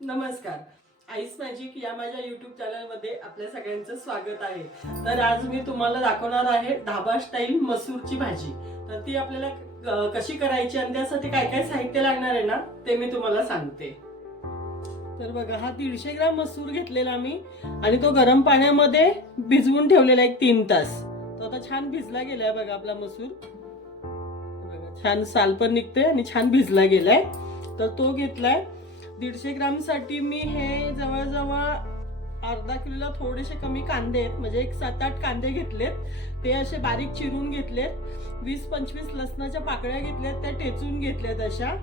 नमस्कार. Ice magic या माझ्या यूट्यूब चॅनलमध्ये आपल्या सगळ्यांचं स्वागत आहे. तर आज मी तुम्हाला दाखवणार आहे धाबा स्टाईल मसूरची भाजी. तर ती आपल्याला कशी करायची आणि त्यासाठी काय काय साहित्य लागणार आहे ना ते मी तुम्हाला सांगते. तर बघा, हा 150 ग्राम मसूर घेतलेला मी आणि तो गरम पाण्यामध्ये भिजवून ठेवलेला 3 तास. तो आता छान भिजला गेलाय बघा आपला मसूर. बघा, छान साल पण निघते आणि छान भिजला गेलाय. तर तो घेतलाय 150 ग्राम साठी. मी हे जवळजवळ अर्धा किलोला थोडेसे कमी कांदे आहेत, म्हणजे 7-8 कांदे घेतलेत. ते असे बारीक चिरून घेतलेत. 20-25 लसणाच्या पाकळ्या घेतल्यात, त्या टेचून घेतल्यात अशा.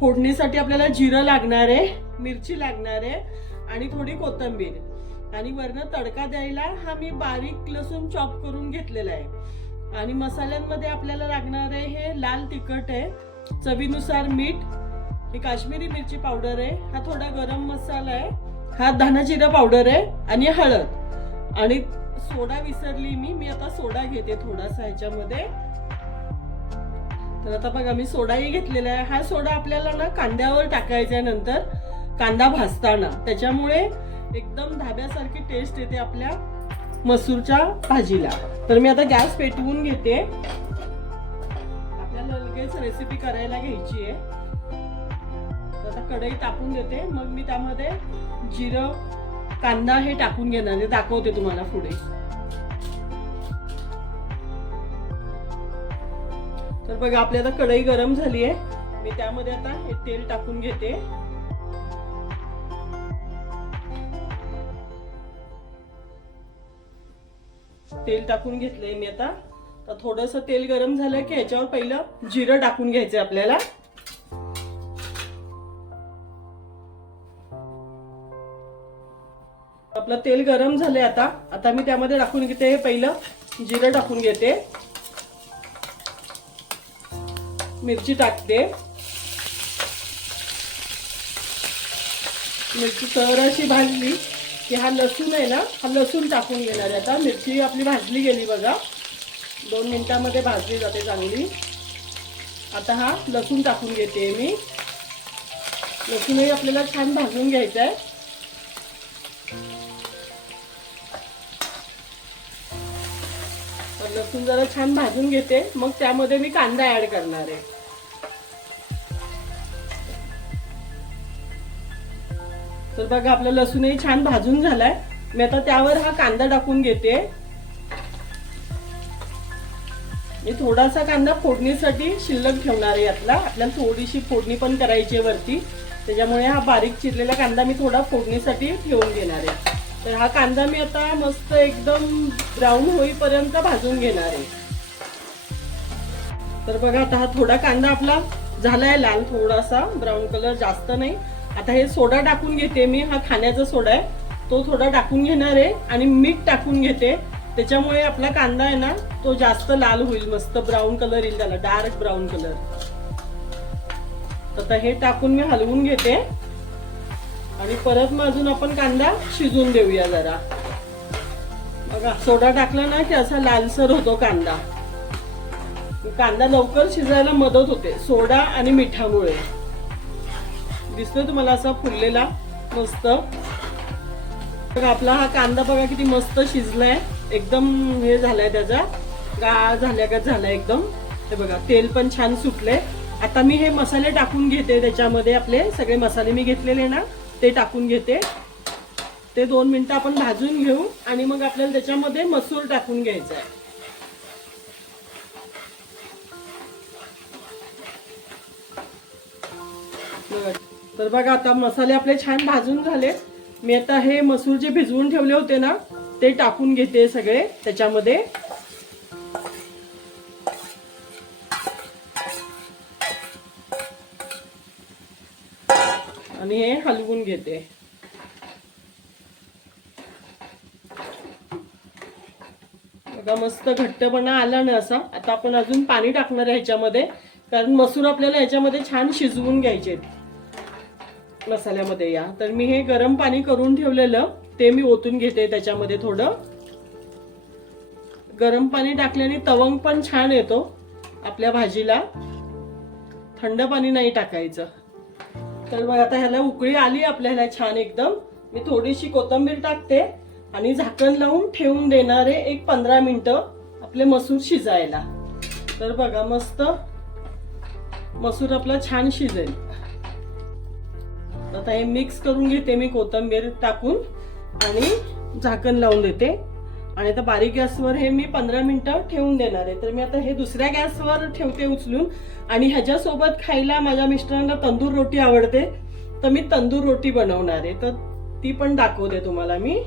फोडणीसाठी आपल्याला जिरं लागणार आहे, मिरची लागणार आहे आणि थोडी कोथिंबीर. आणि वरनं तडका द्यायला हा मी बारीक लसूण चॉप करून घेतलेला आहे. आणि मसाल्यांमध्ये आपल्याला लागणार आहे हे लाल तिखट आहे, चवीनुसार मीठ, ही काश्मीरी मिरची पावडर आहे, हा थोडा गरम मसाला आहे, हा धना जिरा पावडर आहे आणि हळद. आणि सोडा विसरली मी आता सोडा घेते थोडासा ह्याच्यामध्ये. तर आता बघा, मी सोडाही घेतलेला आहे. हा सोडा आपल्याला ना कांद्यावर टाकायचा आहे नंतर कांदा भाजताना, त्याच्यामुळे एकदम धाब्यासारखी टेस्ट येते आपल्या मसूरच्या भाजीला. तर मी आता गॅस पेटवून घेते. आपल्याला लगेच रेसिपी करायला घ्यायची आहे. आता कढई तापून देते, मग मी त्यामध्ये जिरं, कांदा हे टाकून घेणार आहे, दाखवते तुम्हाला पुढे. तर बघा, आपली आता कढई गरम झाली आहे. मी त्यामध्ये आता हे तेल टाकून घेते. तेल टाकून घेतलंय मी आता. तर थोडंसं तेल गरम झालं की ह्याच्यावर पहिलं जिरं टाकून घ्यायचंय आपल्याला. आपलं तेल गरम झालंय आता मी त्यामध्ये टाकून घेते. हे पहिलं जिरं टाकून घेते, मिरची टाकते. मिरची थोडीशी भाजली की हा लसूण आहे ना, हा लसूण टाकून घेणार आहे. आता मिरची आपली भाजली गेली बघा, 2 मिनिटांमध्ये भाजली जाते चांगली. आता हा लसूण टाकून घेते मी. लसूणही आपल्याला छान भाजून घ्यायचा आहे. लसूण जरा छान भाजून घेते, मग त्यामध्ये मी कांदा ऍड करणार आहे. तर बघा, आपला लसूणही छान भाजून झालाय. मी आता त्यावर हा कांदा टाकून घेते. मी थोडासा कांदा फोडणीसाठी शिल्लक ठेवणार आहे यातला. आपल्याला थोडीशी फोडणी पण करायची आहे वरती, त्याच्यामुळे हा बारीक चिरलेला कांदा मी थोडा फोडणीसाठी ठेवून घेणार आहे. तर हा कांदा मी आता मस्त एकदम ब्राऊन होईपर्यंत भाजून घेणार आहे. तर बघा, आता हा थोडा कांदा आपला झालाय लाल, थोडासा ब्राऊन कलर, जास्त नाही. आता हे सोडा टाकून घेते मी. हा खाण्याचा सोडा आहे, तो थोडा टाकून घेणार आहे आणि मीठ टाकून घेते. त्याच्यामुळे आपला कांदा आहे ना, तो जास्त लाल होईल, मस्त ब्राऊन कलर येईल त्याला, डार्क ब्राऊन कलर. आता हे टाकून मी हलवून घेते आणि परत मग अजून आपण कांदा शिजून देऊया जरा. बघा, सोडा टाकला ना की असा लालसर होतो कांदा. कांदा लवकर शिजायला मदत होते सोडा आणि मिठामुळे. दिसतोय तुम्हाला असा फुललेला मस्त. बघा, आपला हा कांदा बघा किती मस्त शिजलाय, एकदम हे झालाय, त्याचा गाळ झाल्यागत झालाय एकदम. हे बघा, तेल पण छान सुटले. आता मी हे मसाले टाकून घेते त्याच्यामध्ये. आपले सगळे मसाले मी घेतलेले ना ते टाकून घेते. ते 2 मिनिटं आपण भाजून घेऊ आणि मग आपल्याला त्याच्यामध्ये मसूर टाकून घ्यायचा आहे. तर बघा, आता मसाले आपले छान भाजून झाले. मी आता हे मसूर जे भिजवून ठेवले होते ना ते टाकून घेते सगळे त्याच्यामध्ये. आणि हे हलवून घेते. बघा, मस्त घट्टपणा आला ना असा. आता आपण अजून पाणी टाकणार आहे ह्याच्यामध्ये, कारण मसूर आपल्याला ह्याच्यामध्ये छान शिजवून घ्यायचे मसाल्यामध्ये. या तर मी हे गरम पाणी करून ठेवलेलं ते मी ओतून घेते त्याच्यामध्ये. थोडं गरम पाणी टाकल्याने तवंग पण छान येतो आपल्या भाजीला. थंड पाणी नाही टाकायचं. तर मग आता ह्याला उकळी आली आपल्याला छान एकदम. मी थोडीशी कोथिंबीर टाकते आणि झाकण लावून ठेवून देणारे एक 15 मिनिटं आपले मसूर शिजायला. तर बघा मस्त मसूर आपला छान शिजेल. आता हे मिक्स करून घेते मी कोथिंबीर टाकून आणि झाकण लावून देते. आणि आता बारीक गॅसवर हे मी 15 मिनिटं ठेवून देणार आहे. तर मी आता हे दुसऱ्या गॅसवर ठेवते उचलून. आणि ह्याच्यासोबत खायला माझ्या मिस्टरांना तंदूर रोटी आवडते, तर मी तंदूर रोटी बनवणार आहे, तर ती पण दाखवते तुम्हाला मी.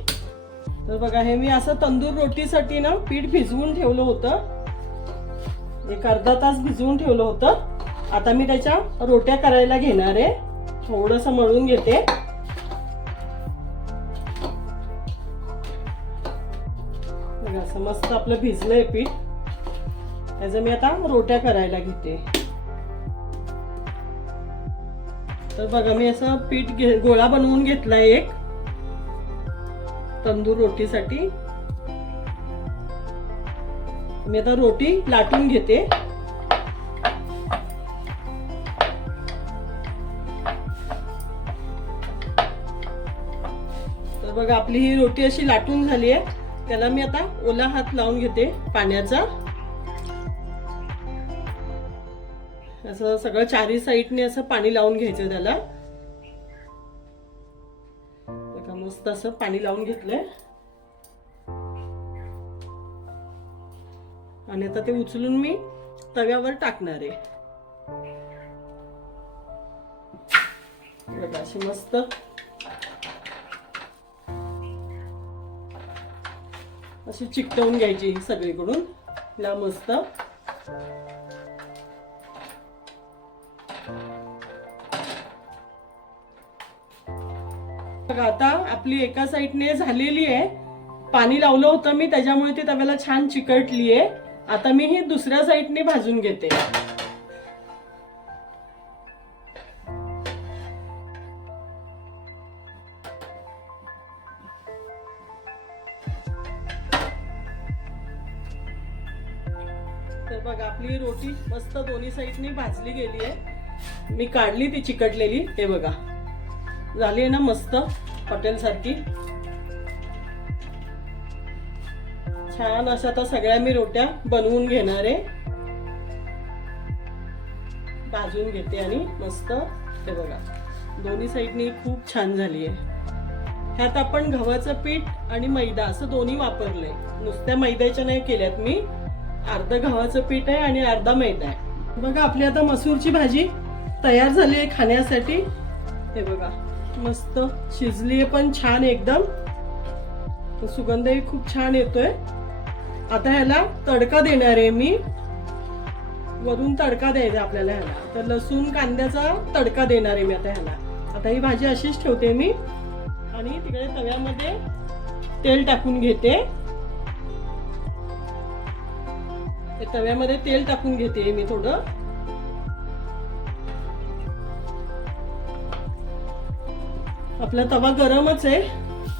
तर बघा हे मी असं तंदूर रोटीसाठी ना पीठ भिजवून ठेवलं होतं, एक अर्धा तास भिजवून ठेवलं होतं. आता मी त्याच्या रोट्या करायला घेणार आहे. थोडंसं मळून घेते. बघा असं मस्त आपलं भिजलंय पीठ. त्याचं मी आता रोट्या करायला घेते. तर बघा मी असं पीठ गोळा बनवून घेतलाय एक तंदूर रोटीसाठी. मी आता रोटी लाटून घेते. तर बघा आपली ही रोटी अशी लाटून झाली आहे. त्याला मी आता ओला हात लावून घेते पाण्याचा. असं सगळं चारी साईडने असं पाणी लावून घ्यायचं त्याला. बघा मस्त असं पाणी लावून घेतलंय. आणि आता ते उचलून मी तव्यावर टाकणार आहे. बघा अशी मस्त अशी चिकटवून घ्यायची सगळीकडून ला मस्त. बघा आता आपली एका साईडने झालेली आहे. पाणी लावलं होतं मी त्याच्यामुळे ती तव्याला छान चिकटली आहे. आता मी ही दुसऱ्या साईडने भाजून घेते. तर बघा आपली रोटी मस्त दोन्ही साईडने भाजली गेली आहे. मी काढली ती चिकटलेली. हे बघा झाली आहे ना मस्त हॉटेल सारखी. छान अशा आता सगळ्या मी रोट्या बनवून घेणार आहे. भाजून घेते आणि मस्त. हे बघा दोन्ही साईडनी खूप छान झाली आहे. ह्यात आपण गव्हाचं पीठ आणि मैदा असं दोन्ही वापरलंय. नुसत्या मैद्याच्या नाही केल्यात मी. अर्धा गव्हाचं पीठ आहे आणि अर्धा मैदा आहे. बघा आपली आता मसूरची भाजी तयार झाली आहे खाण्यासाठी. हे बघा मस्त शिजली आहे पण छान एकदम. सुगंधही खूप छान येतोय. आता ह्याला तडका देणार आहे मी. वरून तडका द्यायचा आपल्याला ह्याला. तर लसूण कांद्याचा तडका देणार आहे मी आता ह्याला. आता ही भाजी अशीच ठेवते मी आणि तिकडे तव्यामध्ये तेल टाकून घेते. तव्यामध्ये तेल टाकून घेते मी थोडं. आपला तवा गरमच आहे.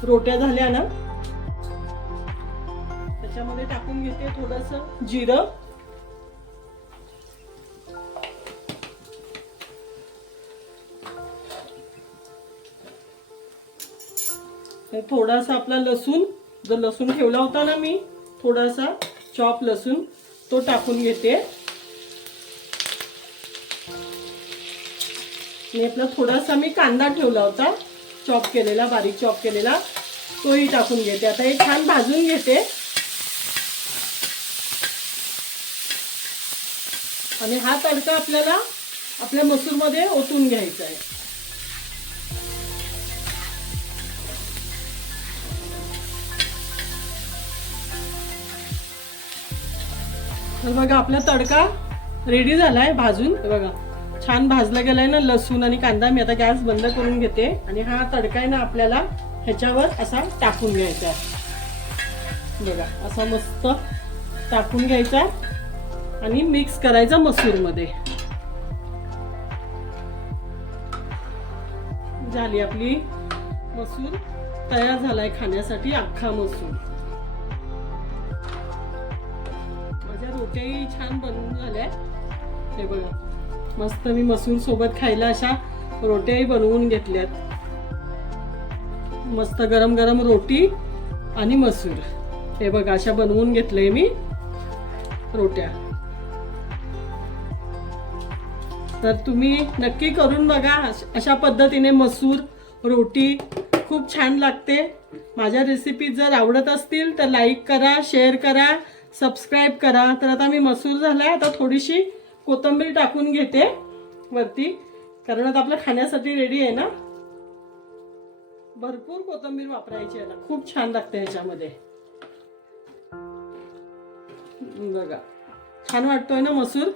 रोट्या झाल्या ना त्याच्यामध्ये टाकून घेते थोडंसं जिरं. थोडासा आपला लसूण, जो लसूण ठेवला होता ना मी थोडासा चॉप लसूण, तो टाकून घेते. आणि आपला थोडासा मी कांदा ठेवला होता चॉप केलेला, बारीक चॉप केलेला, तोही टाकून घेते. आता हे छान भाजून घेते. आणि हा तडका आपल्याला आपल्या मसूरमध्ये ओतून घ्यायचा आहे. तर बघा आपला तडका रेडी झालाय भाजून. बघा छान भाजला गेलाय ना लसूण आणि कांदा. मी आता गॅस बंद करून घेते आणि हा तडका आहे ना आपल्याला ह्याच्यावर असा टाकून घ्यायचा आहे. बघा असा मस्त टाकून घ्यायचा आणि मिक्स करायचा मसूर मध्ये. झाली आपली मसूर तयार झालाय खाण्यासाठी, अख्खा मसूर. माझ्या रोट्याही छान बनवून झाल्या. हे बघा मस्त मी मसूर सोबत खायला अशा रोट्याही बनवून घेतल्यात. मस्त गरम गरम रोटी आणि मसूर हे बघा अशा बनवून घेतलंय मी रोट्या. तर तुम्ही नक्की करून बघा. अशा पद्धतीने मसूर रोटी खूप छान लागते. माझ्या रेसिपी जर आवडत असतील तर लाईक करा, शेअर करा, सबस्क्राईब करा. तर आता मी मसूर झालाय, आता थोडीशी कोथिंबीर टाकून घेते वरती, कारण आता आपलं खाण्यासाठी रेडी आहे ना. भरपूर कोथिंबीर वापरायची आहे ना, खूप छान लागते ह्याच्यामध्ये. बघा छान वाटतोय ना मसूर.